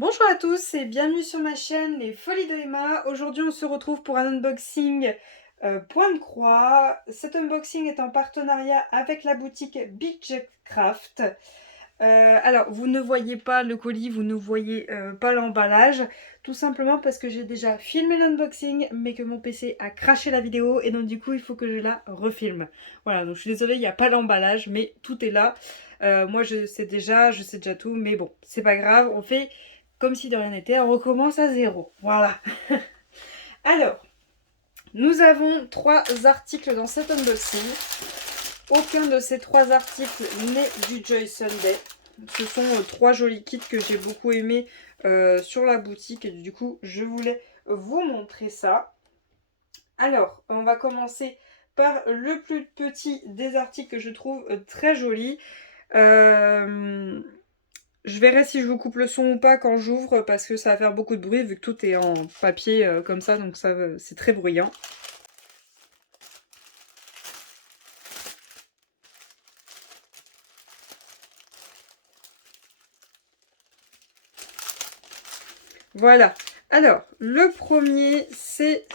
Bonjour à tous et bienvenue sur ma chaîne Les Folies de Emma. Aujourd'hui on se retrouve pour un unboxing point de croix. Cet unboxing est en partenariat avec la boutique Big Jet Craft. Alors vous ne voyez pas le colis, vous ne voyez pas l'emballage, tout simplement parce que j'ai déjà filmé l'unboxing mais que mon PC a craché la vidéo et donc du coup il faut que je la refilme. Voilà, donc je suis désolée, il n'y a pas l'emballage mais tout est là. Moi je sais déjà tout, mais bon, c'est pas grave, on fait comme si de rien n'était, on recommence à zéro. Voilà. Alors, nous avons 3 articles dans cet unboxing. Aucun de ces 3 articles n'est du Joy Sunday. Ce sont 3 jolis kits que j'ai beaucoup aimés sur la boutique et du coup je voulais vous montrer ça. Alors, on va commencer par le plus petit des articles que je trouve très joli. Je verrai si je vous coupe le son ou pas quand j'ouvre parce que ça va faire beaucoup de bruit vu que tout est en papier comme ça, donc ça c'est très bruyant. Voilà. Alors, le premier, c'est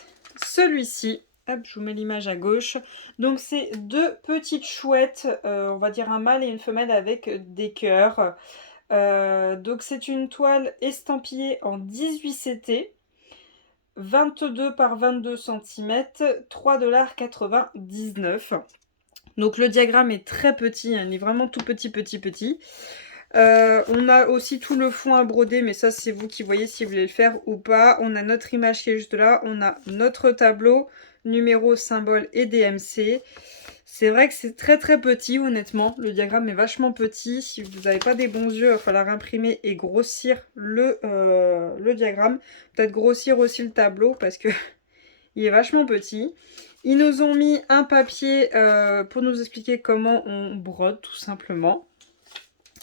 celui-ci. Hop, je vous mets l'image à gauche. Donc, c'est deux petites chouettes, on va dire un mâle et une femelle avec des cœurs. Donc, c'est une toile estampillée en 18 CT, 22 par 22 cm, 3,99 $. Donc, le diagramme est très petit, hein, il est vraiment tout petit. On a aussi tout le fond à broder, mais ça c'est vous qui voyez si vous voulez le faire ou pas. On a notre image qui est juste là, on a notre tableau, numéro, symbole et DMC. C'est vrai que c'est très petit honnêtement, le diagramme est vachement petit. Si vous n'avez pas des bons yeux, il va falloir imprimer et grossir le diagramme. Peut-être grossir aussi le tableau parce que il est vachement petit. Ils nous ont mis un papier pour nous expliquer comment on brode tout simplement.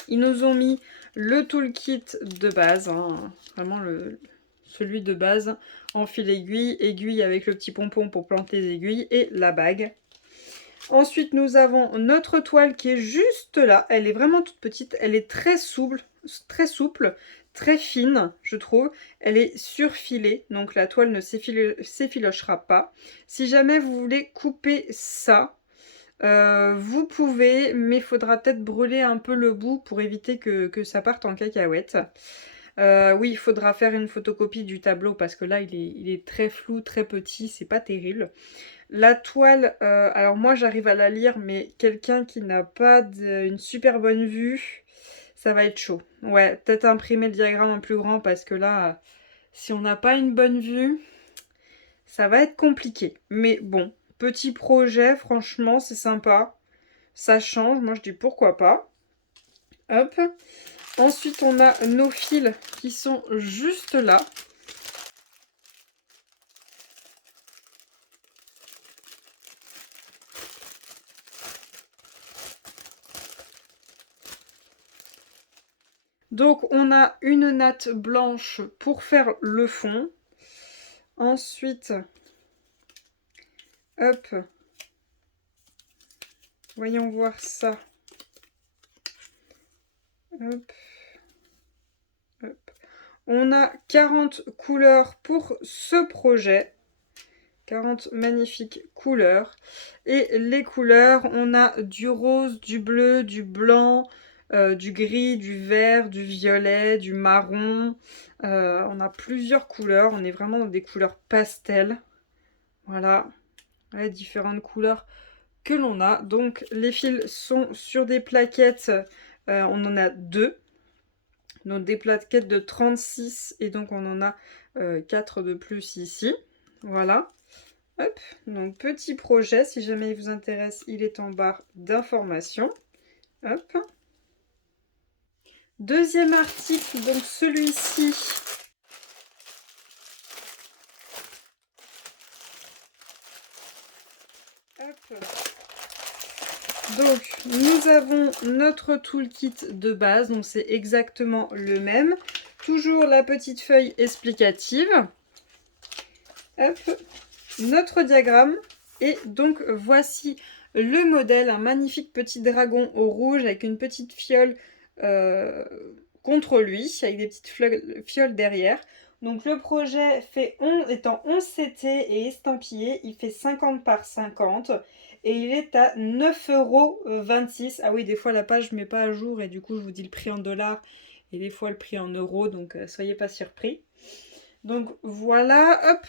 Ils nous ont mis le toolkit de base, hein, vraiment celui de base, en fil aiguille, aiguille avec le petit pompon pour planter les aiguilles et la bague. Ensuite, nous avons notre toile qui est juste là. Elle est vraiment toute petite, elle est très souple, très fine, je trouve. Elle est surfilée, donc la toile ne s'effilochera pas. Si jamais vous voulez couper ça, vous pouvez, mais il faudra peut-être brûler un peu le bout pour éviter que ça parte en cacahuète. Oui, il faudra faire une photocopie du tableau parce que là, il est très flou, très petit, c'est pas terrible. La toile, alors moi j'arrive à la lire, mais quelqu'un qui n'a pas une super bonne vue, ça va être chaud. Ouais, peut-être imprimer le diagramme en plus grand parce que là, si on n'a pas une bonne vue, ça va être compliqué. Mais bon, petit projet, franchement, c'est sympa. Ça change, moi je dis pourquoi pas. Hop. Ensuite, on a nos fils qui sont juste là. Donc, on a une natte blanche pour faire le fond. Ensuite, hop, voyons voir ça. Hop, hop. On a 40 couleurs pour ce projet. 40 magnifiques couleurs. Et les couleurs, on a du rose, du bleu, du blanc, du gris, du vert, du violet, du marron. On a plusieurs couleurs. On est vraiment dans des couleurs pastel. Voilà. Les différentes couleurs que l'on a. Donc les fils sont sur des plaquettes. On en a deux. Donc des plaquettes de 36 et donc on en a 4 de plus ici. Voilà. Hop, donc petit projet, si jamais il vous intéresse, il est en barre d'informations. Hop. Deuxième article, donc celui-ci. Hop. Donc, nous avons notre toolkit de base, donc c'est exactement le même. Toujours la petite feuille explicative. Hop. Notre diagramme. Et donc, voici le modèle, un magnifique petit dragon au rouge avec une petite fiole contre lui, avec des petites fioles derrière. Donc le projet fait étant 11 CT et estampillé, il fait 50 par 50 et il est à 9,26 €. Ah oui, des fois la page ne met pas à jour et du coup je vous dis le prix en dollars et des fois le prix en euros, donc soyez pas surpris. Donc voilà, hop.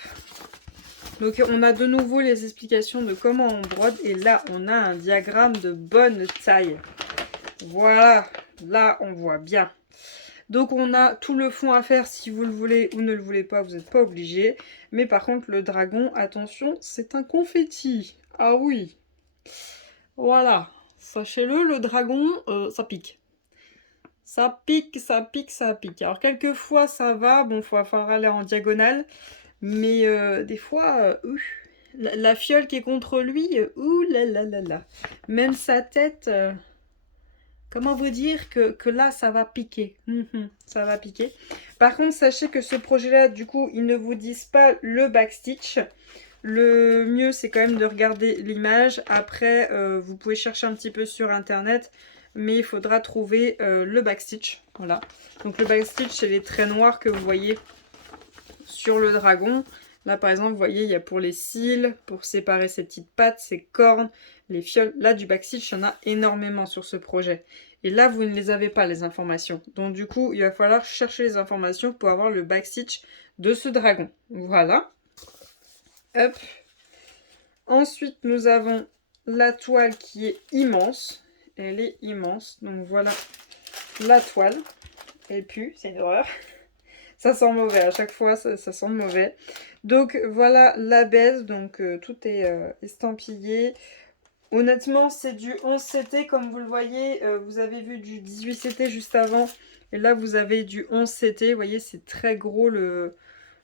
Donc on a de nouveau les explications de comment on brode et là on a un diagramme de bonne taille. Voilà, là on voit bien. Donc on a tout le fond à faire si vous le voulez ou ne le voulez pas, vous n'êtes pas obligé. Mais par contre le dragon, attention, c'est un confetti. Ah oui. Voilà, sachez-le, le dragon, ça pique. Ça pique, ça pique, ça pique. Alors quelquefois ça va, bon, il va falloir aller en diagonale. Mais des fois, la fiole qui est contre lui, ouh là là là là. Même sa tête... comment vous dire que là, ça va piquer. Ça va piquer. Par contre, sachez que ce projet-là, du coup, ils ne vous disent pas le backstitch. Le mieux, c'est quand même de regarder l'image. Après, vous pouvez chercher un petit peu sur Internet. Mais il faudra trouver le backstitch. Voilà. Donc le backstitch, c'est les traits noirs que vous voyez sur le dragon. Là, par exemple, vous voyez, il y a pour les cils, pour séparer ses petites pattes, ses cornes, les fioles. Là, du backstitch, il y en a énormément sur ce projet. Et là, vous ne les avez pas, les informations. Donc, du coup, il va falloir chercher les informations pour avoir le backstitch de ce dragon. Voilà. Hop. Ensuite, nous avons la toile qui est immense. Elle est immense. Donc, voilà la toile. Elle pue, c'est une horreur. Ça sent mauvais, à chaque fois ça sent mauvais. Donc voilà la base, donc tout est estampillé. Honnêtement c'est du 11 CT comme vous le voyez, vous avez vu du 18 CT juste avant. Et là vous avez du 11 CT, vous voyez c'est très gros le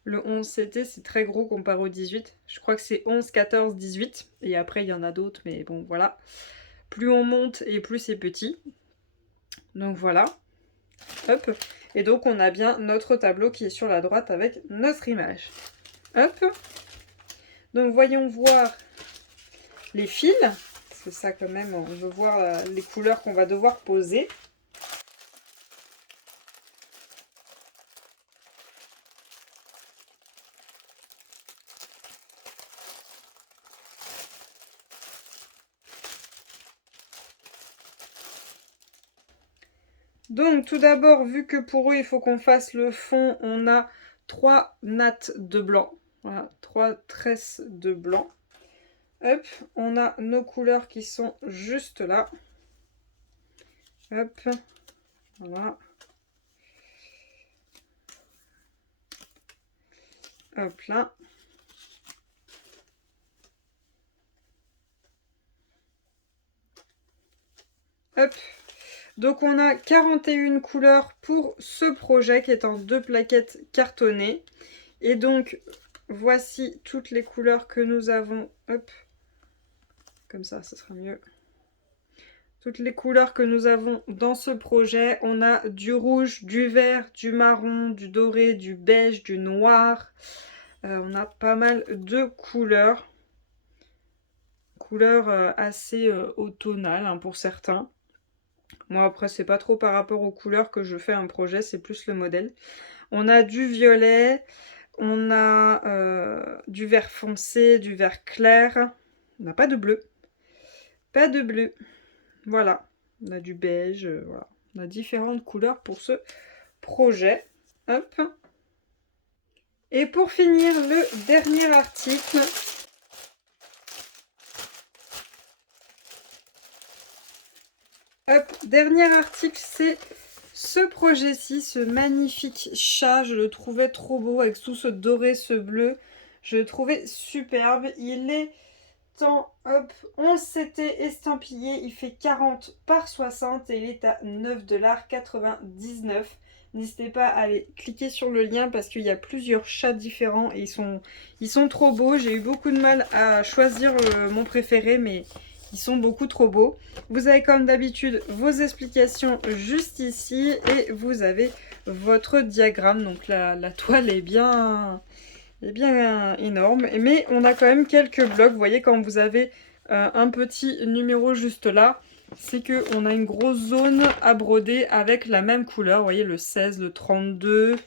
11 CT, c'est très gros comparé au 18. Je crois que c'est 11, 14, 18. Et après il y en a d'autres, mais bon voilà. Plus on monte et plus c'est petit. Donc voilà. Hop. Et donc on a bien notre tableau qui est sur la droite avec notre image. Hop. Donc voyons voir les fils. C'est ça quand même, on veut voir les couleurs qu'on va devoir poser. Donc tout d'abord, vu que pour eux il faut qu'on fasse le fond, on a 3 nattes de blanc. Voilà, 3 tresses de blanc. Hop, on a nos couleurs qui sont juste là. Hop, voilà. Hop là. Hop. Donc on a 41 couleurs pour ce projet qui est en 2 plaquettes cartonnées. Et donc voici toutes les couleurs que nous avons. Hop. Comme ça sera mieux. Toutes les couleurs que nous avons dans ce projet. On a du rouge, du vert, du marron, du doré, du beige, du noir. On a pas mal de couleurs. Couleurs assez automnales hein, pour certains. Moi après c'est pas trop par rapport aux couleurs que je fais un projet, c'est plus le modèle. On a du violet, on a du vert foncé, du vert clair. On n'a pas de bleu. Pas de bleu. Voilà. On a du beige, voilà. On a différentes couleurs pour ce projet. Hop. Et pour finir, le dernier article. Hop, dernier article, c'est ce projet-ci, ce magnifique chat. Je le trouvais trop beau avec tout ce doré, ce bleu. Je le trouvais superbe. Il est en 11 CT estampillé. Il fait 40 par 60 et il est à 9,99 $. N'hésitez pas à aller cliquer sur le lien parce qu'il y a plusieurs chats différents et ils sont trop beaux. J'ai eu beaucoup de mal à choisir mon préféré, mais ils sont beaucoup trop beaux. Vous avez comme d'habitude vos explications juste ici et vous avez votre diagramme. Donc la toile est bien énorme. Mais on a quand même quelques blocs. Vous voyez quand vous avez un petit numéro juste là, c'est qu'on a une grosse zone à broder avec la même couleur. Vous voyez, le 16, le 32.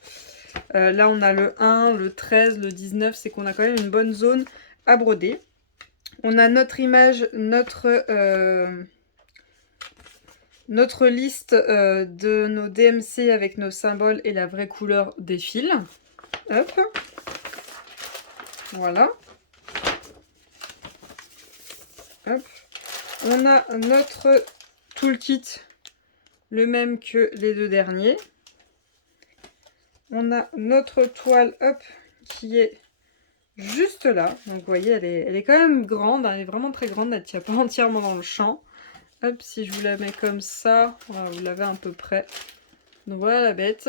Là, on a le 1, le 13, le 19. C'est qu'on a quand même une bonne zone à broder. On a notre image, notre liste de nos DMC avec nos symboles et la vraie couleur des fils. Hop. Voilà. Hop. On a notre toolkit, le même que les deux derniers. On a notre toile, hop, qui est juste là. Donc vous voyez, elle est quand même grande, hein, elle est vraiment très grande, elle ne tient pas entièrement dans le champ. Hop, si je vous la mets comme ça, voilà, vous l'avez à peu près. Donc voilà la bête.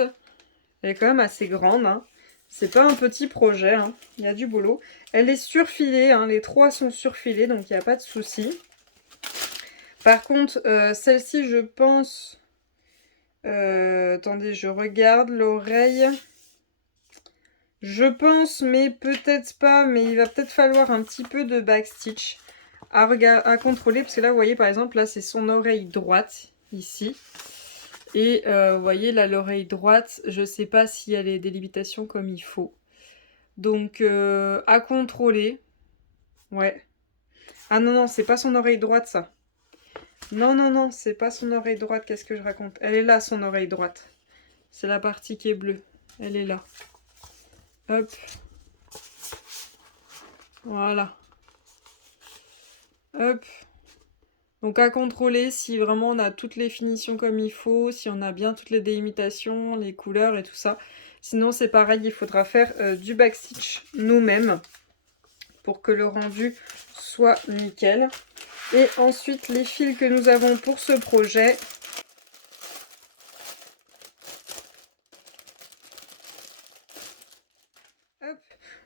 Elle est quand même assez grande, hein. C'est pas un petit projet, hein. Il y a du boulot. Elle est surfilée, hein. Les trois sont surfilés, donc il n'y a pas de souci. Par contre, celle-ci, je pense... attendez, je regarde l'oreille. Je pense, mais peut-être pas, mais il va peut-être falloir un petit peu de backstitch à contrôler. Parce que là, vous voyez, par exemple, là, c'est son oreille droite, ici. Et vous voyez, là, l'oreille droite, je sais pas si elle est délimitation comme il faut. Donc, à contrôler. Ouais. Ah non, non, c'est pas son oreille droite, ça. Non, non, non, c'est pas son oreille droite. Qu'est-ce que je raconte? Elle est là, son oreille droite. C'est la partie qui est bleue. Elle est là. Hop. Voilà. Hop. Donc à contrôler si vraiment on a toutes les finitions comme il faut, si on a bien toutes les délimitations, les couleurs et tout ça. Sinon c'est pareil, il faudra faire du backstitch nous-mêmes pour que le rendu soit nickel. Et ensuite les fils que nous avons pour ce projet. Hop.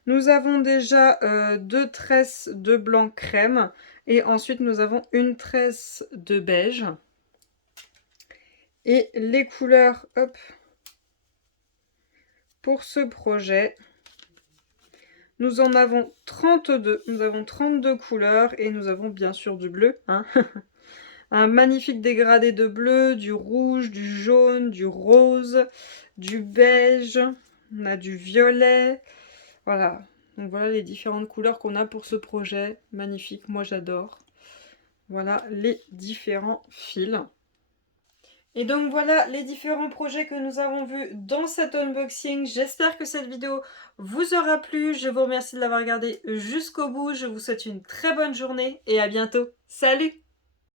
Nous avons déjà 2 tresses de blanc crème et ensuite nous avons une tresse de beige. Et les couleurs, hop, pour ce projet, nous en avons 32. Nous avons 32 couleurs et nous avons bien sûr du bleu, hein. Un magnifique dégradé de bleu, du rouge, du jaune, du rose, du beige, on a du violet, voilà. Donc voilà les différentes couleurs qu'on a pour ce projet, magnifique, moi j'adore. Voilà les différents fils. Et donc voilà les différents projets que nous avons vus dans cet unboxing. J'espère que cette vidéo vous aura plu. Je vous remercie de l'avoir regardé jusqu'au bout. Je vous souhaite une très bonne journée et à bientôt. Salut!